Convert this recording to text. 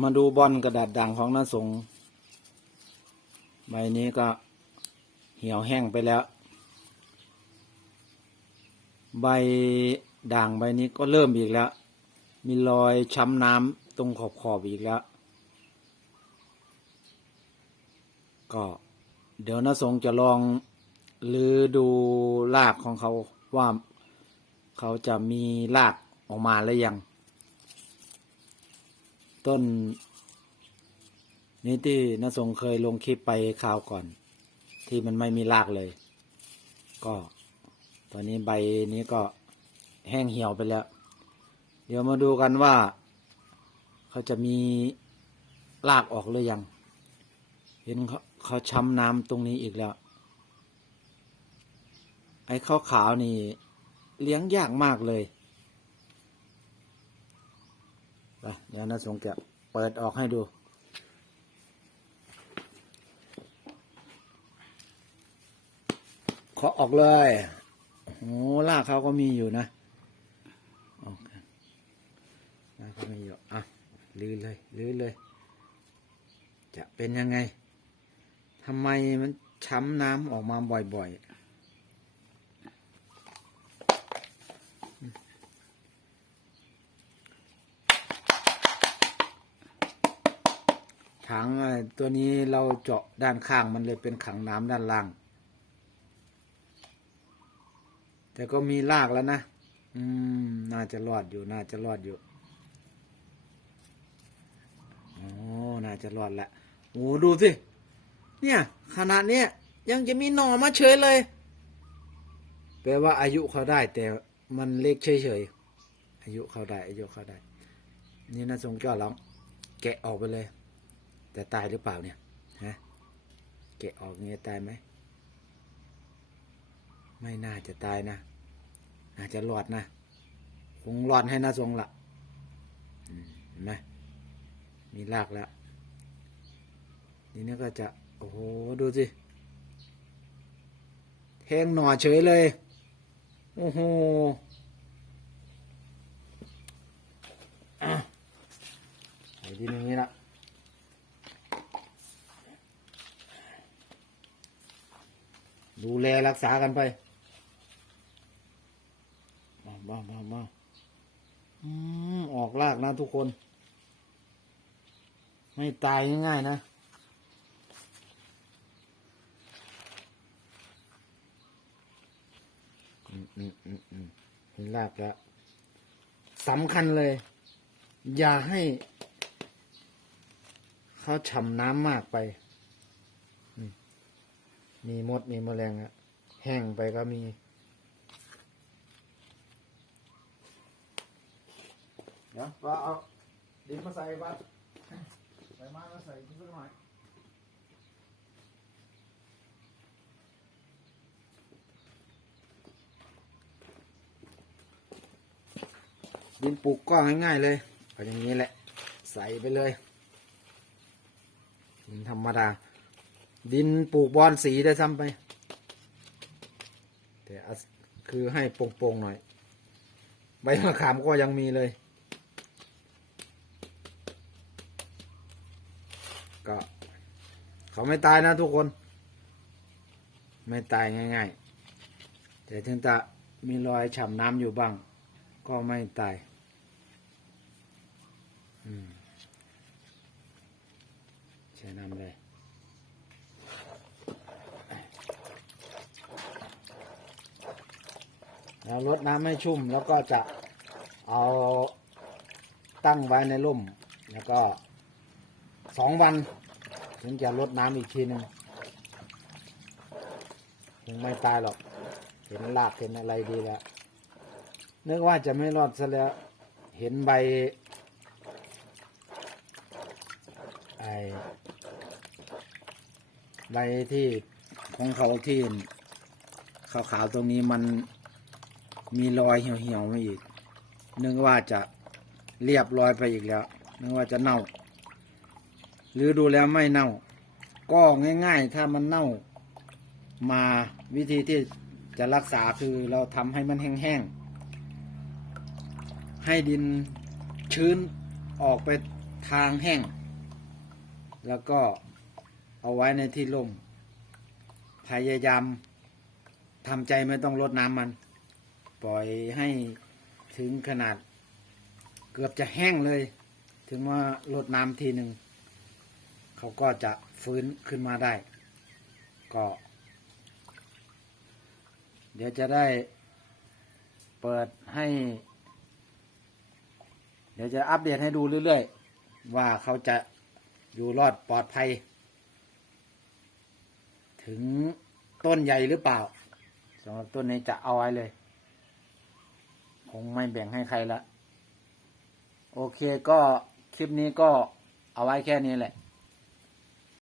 มาดูบอลกระดาษด่างของน้าสงใบนี้ก็เหี่ยวแห้งไปแล้ว ใบด่างใบนี้ก็เริ่มอีกแล้ว มีรอยช้ำน้ำตรงขอบขอบๆอีกแล้ว ก็เดี๋ยวน้าสงจะลองลือดูรากของเขาว่าเขาจะมีรากออกมาหรือยัง ต้น นี้ที่น้าสงเคยลงคลิปไปคราวก่อน ที่มันไม่มีรากเลย ก็ ตอนนี้ใบนี้ก็แห้งเหี่ยวไปแล้ว เดี๋ยวมาดูกันว่า เขาจะมีรากออกหรือยัง เห็นเขาเขาช้ำน้ำตรงนี้อีกแล้ว ไอ้ขาวขาวนี่ เลี้ยงยากมากเลย ไปเดี๋ยวนะสงแกะเปิดออกให้ดู ขอออกเลยโอ้ลากเขาก็มีอยู่นะโอเคลากเขามีอยู่อะลื้อเลยลื้อเลย จะเป็นยังไงทำไมมันช้ำน้ำออกมาบ่อยๆ ถังตัวนี้เราเจาะด้านข้างมันเลยเป็นขังน้ำด้านล่าง แต่ก็มีรากแล้วนะ อืม น่าจะรอดอยู่ น่าจะรอดอยู่โอ้น่าจะรอดแล้วโอ้ดูสิ เนี่ย ขนาดเนี้ยยังจะมีหน่อมาเฉยเลย แปลว่าอายุเขาได้ แต่มันเล็กเฉยๆอายุเขาได้ อายุเขาได้ นี่นะทรงก็ลองแกะออกไปเลย แต่ตายหรือเปล่าเนี่ยฮะแกะออกเงี้ยตายไหมไม่น่าจะตายนะน่าจะรอดนะ คงรอดให้นาทรงละเห็นไหมมีรากแล้วนี่นี่ก็จะ โอ้โห ดูสิแทงหน่อเฉยเลย โอ้โหอะดินอย่างนี้ละ ดูแลรักษากันไป มามามามาอืมออกรากนะทุกคน ไม่ตายง่ายๆนะอืมอืมอืมเห็นรากแล้วสำคัญเลย อย่าให้ เขาฉ่ำน้ำมากไป มีมดมีแมลงอะแห้งไปก็มี เดี๋ยวว่าเอาดินมาใส่บัดใส่มาแล้วใส่สักหน่อยดินปลูกก็ง่ายๆเลยเอาอย่างนี้แหละ ใส่ไปเลยดินธรรมดา ดินปลูกบอนสีได้ซ้ำไป แต่คือให้โปร่งๆหน่อย ใบมะขามก็ยังมีเลย ก็ เขาไม่ตายนะทุกคน ไม่ตายง่าย ๆ แต่ถึงจะมีรอยฉ่ำน้ำอยู่บ้าง ก็ไม่ตายใช้น้ำเลย แล้วรดน้ำให้ชุ่มแล้วก็จะเอาตั้งไว้ในร่ม แล้วก็สองวัน ถึงจะรดน้ำอีกทีหนึ่งยังไม่ตายหรอก เห็นรากเห็นอะไรดีแล้ว นึกว่าจะไม่รอดซะแล้ว เห็นใบไอใบที่ของเขาที่ขาวๆตรงนี้มัน มีรอยเหี่ยวๆมาอีก นึกว่าจะเรียบรอยไปอีกแล้ว นึกว่าจะเน่า หรือดูแล้วไม่เน่า ก็ง่าย ๆ ถ้ามันเน่า มาวิธีที่จะรักษาคือเราทำให้มันแห้งๆ ให้ดินชื้นออกไปทางแห้ง แล้วก็เอาไว้ในที่ร่ม พยายามทำใจไม่ต้องลดน้ำมัน ปล่อยให้ถึงขนาด เกือบจะแห้งเลย ถึงว่าลดน้ำทีหนึ่ง เขาก็จะฟื้นขึ้นมาได้ ก็ เดี๋ยวจะได้เปิดให้ เดี๋ยวจะอัปเดตให้ดูเรื่อยๆ ว่าเขาจะอยู่รอดปลอดภัย ถึงต้นใหญ่หรือเปล่าสำหรับต้นนี้จะเอาไว้เลย งไม่แบ่งให้ใครละ โอเคก็คลิปนี้ก็เอาไว้แค่นี้แหละ